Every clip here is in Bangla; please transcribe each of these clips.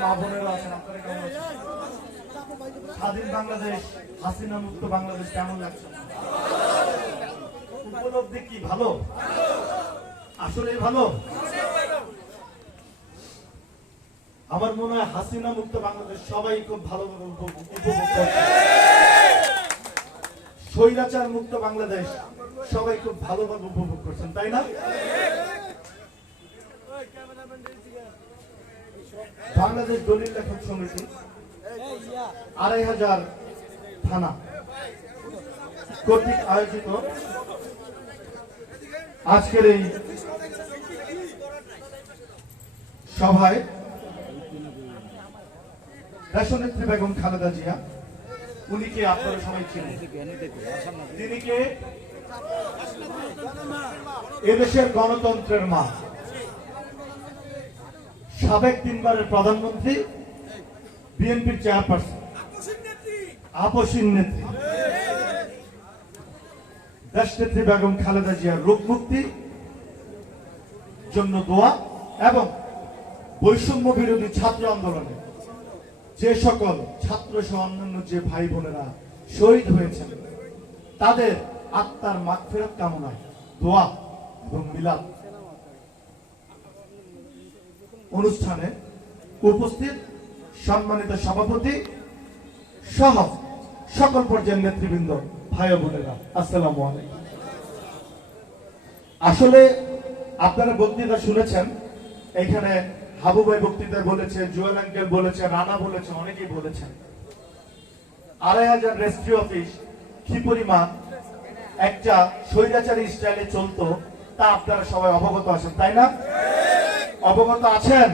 মা স্বাধীন বাংলাদেশ, হাসিনা মুক্ত বাংলাদেশ কেমন লাগছে? উপলব্ধি কি, ভালো? আসলেই ভালো? আমার মনে হয় হাসিনা মুক্ত বাংলাদেশ সবাই খুব ভালোভাবে উপভোগ স্বৈরাচার মুক্ত বাংলাদেশ সবাই খুব ভালোভাবে উপভোগ করছেন, তাই না? বাংলাদেশ দলিল লেখক সমিতি, আড়াই হাজার থানা। কর্তৃক আয়োজিত আজকের এই সভায় দেশনেত্রী বেগম খালেদা জিয়া, উনি কে আপনারা সবাই চিনেন? তিনি কে? এদেশের গণতন্ত্রের মা। সাবেক তিনবারের প্রধানমন্ত্রী, বিএনপির চেয়ারপারসন। আপসীন নেত্রী। দেশনেত্রী বেগম খালেদা জিয়ার রোগ মুক্তি জন্য দোয়া এবং বৈষম্য বিরোধী ছাত্র আন্দোলনে যে সকল ছাত্র সহ অন্যান্য যে ভাই বোনেরা শহীদ হয়েছেন, তাদের আত্মার মাগফিরাত কামনায় দোয়া এবং মিলাদ অনুষ্ঠানে উপস্থিত সম্মানিত সভাপতি সহ সকল পর্যায়ের নেতৃবৃন্দ, ভাই বোনেরা, আসসালামু আসলে আপনারা বক্তৃতা শুনেছেন, এখানে হাবু ভাই বক্তৃতায় বলেছে, জুয়েল আঙ্কেল বলেছে, রানা বলেছে, অনেকেই বলেছেন। আড়াই হাজার রেস্ট্রি অফিস, কি পরিমাণ একটা স্বৈরাচারী স্টাইলে চলতো, তা আপনারা সবাই অবগত আছেন, তাই না? অবগত আছেন?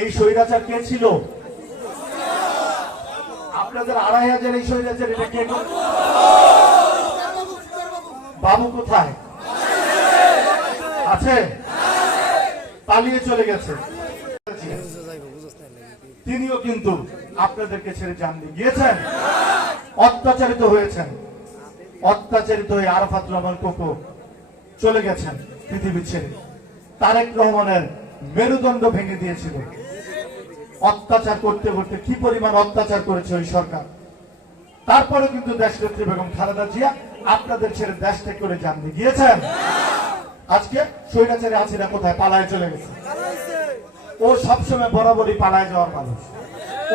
এই স্বৈরাচার কে ছিল? আপনাদের আড়াই হাজার এই স্বৈরাচার, এটা কে বাবু কোথায়? আছে? পালিয়ে চলে গেছে। তিনিও কিন্তু আপনাদেরকে ছেড়ে যাননি। গিয়েছেন? অত্যাচারিত হয়েছেন। অত্যাচারিত হয়ে আরাফাত রহমান কোকো চলে গেছেন পৃথিবী ছেড়ে। তারেক রহমানের মেরুদণ্ড ভেঙে দিয়েছিল। অত্যাচার করতে করতে কি পরিমাণ অত্যাচার করেছে ওই সরকার? তারপরে কিন্তু দেশনেত্রী বেগম খালেদা জিয়া আপনাদের ছেড়ে দেশ থেকে করে জানতে গিয়েছেন। আজকে স্বৈরাচারী আছিরা কোথায়? পালায় চলে গেছে। ও সবসময় বরাবরই পালায় যাওয়ার মানুষ।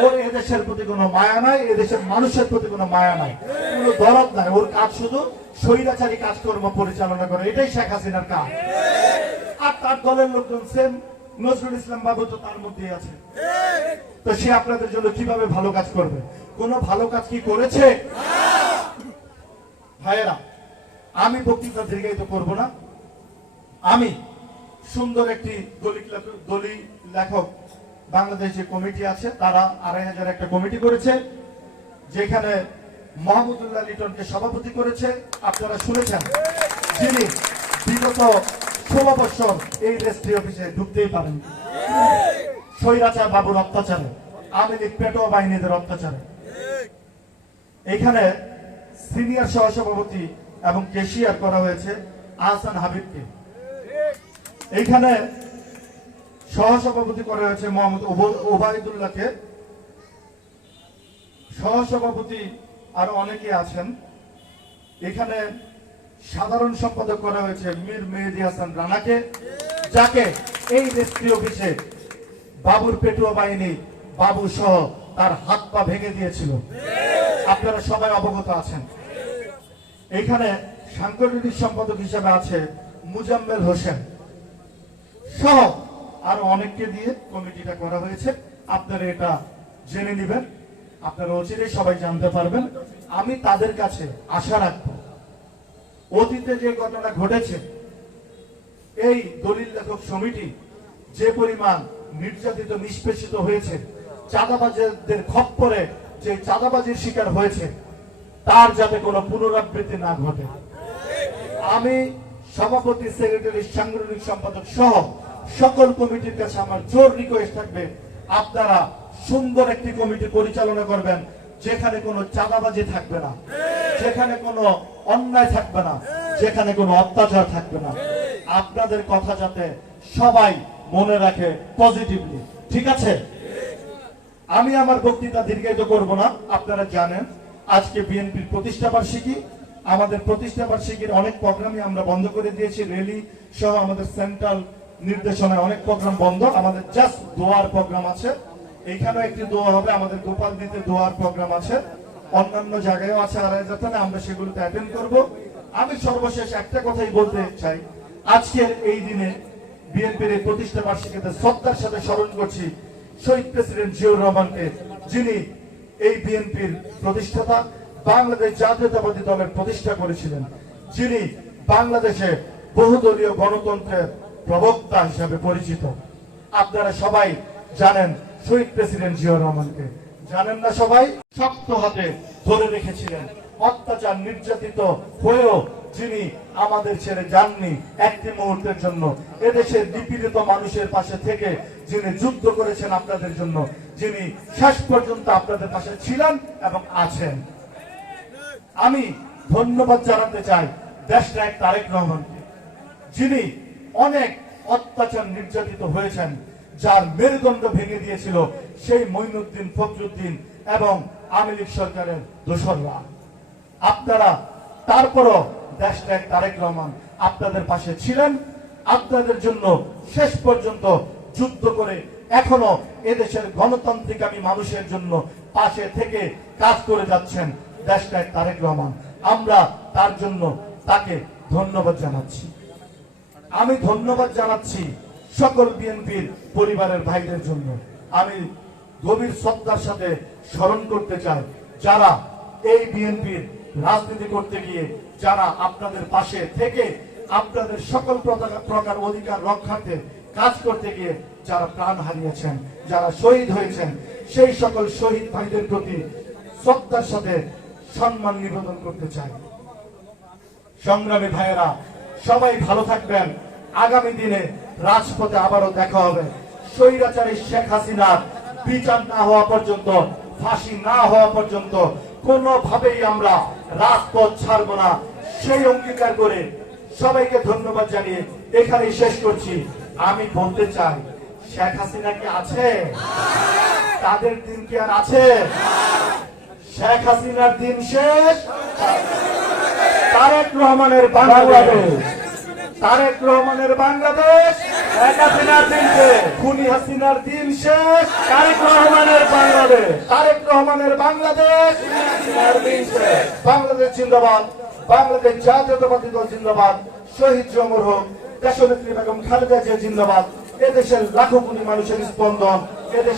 ওর এদেশের প্রতি কোনো মায়া নাই এদেশের মানুষের প্রতি কোনো মায়া নাই। কোনো দরদ নাই। ওর কাজ শুধু স্বৈরাচারী কাজকর্ম পরিচালনা করে। এটাই শেখ হাসিনার কাজ। আর তার দলের লোকজন সেম নজরুল ইসলাম বাবু তো তার মধ্যেই আছে তো সে আপনাদের জন্য কীভাবে ভালো কাজ করবে? কোন ভালো কাজ কি করেছে? ভাইয়েরা, আমি বক্তৃতা দীর্ঘায়িত করব না। আমি সুন্দর একটি লেখক- দলিল লেখক, বাংলাদেশ কমিটি আছে, তারা আড়াই হাজার একটা কমিটি করেছে, যেখানে মাহমুদুল্লাহ লিটনকে সভাপতি করেছে। আপনারা শুনেছেন, যিনি বিগত ষোলো বছর এই রেজিস্ট্রি অফিসে ঢুকতেই পারেন। স্বৈরাচার বাবুর অত্যাচারে, আওয়ামী লীগ পেটোয়া বাহিনীদের অত্যাচারে। এখানে সিনিয়র সহসভাপতি এবং কেশিয়ার করা হয়েছে আহসান হাবিবকে। এইখানে সহসভাপতি করা হয়েছে মোহাম্মদ ওব- ওবায়দুল্লাহকে। সহসভাপতি আরও অনেকে আছেন। এখানে সাধারণ সম্পাদক করা হয়েছে মীর মেহেদি হাসান রানাকে, যাকে এই রেস্ট্রি অফিসে বাবুর পেটুয়া বাহিনী, বাবু সহ তার হাত পা ভেঙে দিয়েছিল। আপনারা সবাই অবগত আছেন। এখানে সাংগঠনিক সম্পাদক হিসেবে আছে মুজাম্মেল হোসেন সহ আরও অনেককে দিয়ে কমিটিটা করা হয়েছে। আপনারা এটা জেনে নেবেন। আপনারা অচিরেই সবাই জানতে পারবেন। আমি তাদের কাছে আশা রাখব অতীতে যে ঘটনা ঘটেছে, এই দলিল লেখক সমিতি যে পরিমাণ নির্যাতিত, নিষ্পেষিত হয়েছে, চাঁদাবাজদের খপ্পরে যে চাঁদাবাজির শিকার হয়েছে, তার যাতে কোনো পুনরাবৃত্তি না ঘটে। আমি সভাপতি, সেক্রেটারি, সাংগঠনিক সম্পাদক সহ সকল কমিটির কাছে আমার জোর রিকোয়েস্ট থাকবে, আপনারা সুন্দর একটি কমিটি পরিচালনা করবেন, যেখানে কোনো চাঁদাবাজি থাকবে না। যেখানে কোনো অন্যায় থাকবে না যেখানে কোনো অত্যাচার থাকবে না। আপনাদের কথা যাতে সবাই মনে রাখে পজিটিভলি ঠিক আছে? আমি আমার বক্তৃতা দীর্ঘায়িত করব না, আপনারা জানেন। আজকে বিএনপির প্রতিষ্ঠা বার্ষিকী। আমাদের প্রতিষ্ঠা বার্ষিকীর অনেক প্রোগ্রামই আমরা বন্ধ করে দিয়েছি, রেলি সহ আমাদের সেন্ট্রাল নির্দেশনায় অনেক প্রোগ্রাম বন্ধ। আমাদের জাস্ট দোয়ার প্রোগ্রাম আছে। এইখানেও একটি দোয়া হবে, আমাদের গোপাল দিতে দোয়ার প্রোগ্রাম আছে। অন্যান্য জায়গায়ও আছে আড়াই যাত্রা আমরা সেগুলোতে অ্যাটেন্ড করব। আমি সর্বশেষ একটা কথাই বলতে চাই। আজকের এই দিনে বিএনপির এই প্রতিষ্ঠা বার্ষিকীতে শ্রদ্ধার সাথে স্মরণ করছি শহীদ প্রেসিডেন্ট জিয়াউর রহমানকে, যিনি এই বিএনপির প্রতিষ্ঠাতা, বাংলাদেশ জাতীয়তাবাদী দলের প্রতিষ্ঠা করেছিলেন। যিনি বাংলাদেশে বহুদলীয় গণতন্ত্রের প্রবক্তা হিসাবে পরিচিত। আপনারা সবাই জানেন শহীদ প্রেসিডেন্ট জিয়াউর রহমানকে। জানেন না সবাই? শক্ত হাতে ধরে রেখেছিলেন। অত্যাচার নির্যাতিত হয়েও যিনি আমাদের ছেড়ে যাননি একটি মুহূর্তের জন্য, এদেশের নিপীড়িত মানুষের পাশে থেকে যিনি যুদ্ধ করেছেন আপনাদের জন্য, যিনি শেষ পর্যন্ত আপনাদের পাশে ছিলেন এবং আছেন। আমি ধন্যবাদ জানাতে চাই দেশনায়ক তারেক রহমানকে, যিনি অনেক অত্যাচার নির্যাতিত হয়েছেন। যার মেরুদণ্ড ভেঙে দিয়েছিল সেই মঈনুদ্দিন ফখরুদ্দিন এবং আওয়ামী লীগ সরকারের দোসররা। আপনারা, তারপরও দেশনায়ক তারেক রহমান আপনাদের পাশে ছিলেন। আপনাদের জন্য শেষ পর্যন্ত যুদ্ধ করে এখনও এদেশের গণতান্ত্রিকামী মানুষের জন্য পাশে থেকে কাজ করে যাচ্ছেন দেশনায়ক তারেক রহমান। আমরা তার জন্য তাকে ধন্যবাদ জানাচ্ছি। আমি ধন্যবাদ জানাচ্ছি সকল বিএনপির পরিবারের ভাইদের জন্য আমি গভীর শ্রদ্ধার সাথে স্মরণ করতে চাই, যারা এই বিএনপির রাজনীতি করতে গিয়ে, যারা আপনাদের পাশে থেকে আপনাদের সকল প্রকার- অধিকার রক্ষার্থে কাজ করতে গিয়ে যারা প্রাণ হারিয়েছেন, যারা শহীদ হয়েছেন, সেই সকল শহীদ ভাইদের প্রতি শ্রদ্ধার সাথে সম্মান নিবেদন করতে চাই। সংগ্রামী ভাইয়েরা, সবাই ভালো থাকবেন। আগামী দিনে রাজপথে আবারও দেখা হবে। স্বৈরাচারী শেখ হাসিনার বিচার না হওয়া পর্যন্ত, ফাঁসি না হওয়া পর্যন্ত কোনোভাবেই আমরা রাজপথ ছাড়ব না। সেই অঙ্গীকার করে সবাইকে ধন্যবাদ জানিয়ে এখানেই শেষ করছি। আমি বলতে চাই, শেখ হাসিনা কি আছে? তাদের দিন কি আর আছে? শেখ হাসিনার দিন শেষ? তারেক রহমানের বাংলাদেশ। তারেক রহমানের বাংলাদেশ শেখ দিন শেষ খুনি হাসিনার দিন শেষ, তারেক রহমানের বাংলাদেশ, তারেক রহমানের বাংলাদেশ বাংলাদেশ জিন্দাবাদ, বাংলাদেশ জাতীয়তাবাদী দল জিন্দাবাদ, শহীদ জমর হোক, দেশনেত্রী বেগম খালেদা জিয়া জিন্দাবাদ, এদেশের লাখো কোটি মানুষের স্পন্দন, এদেশ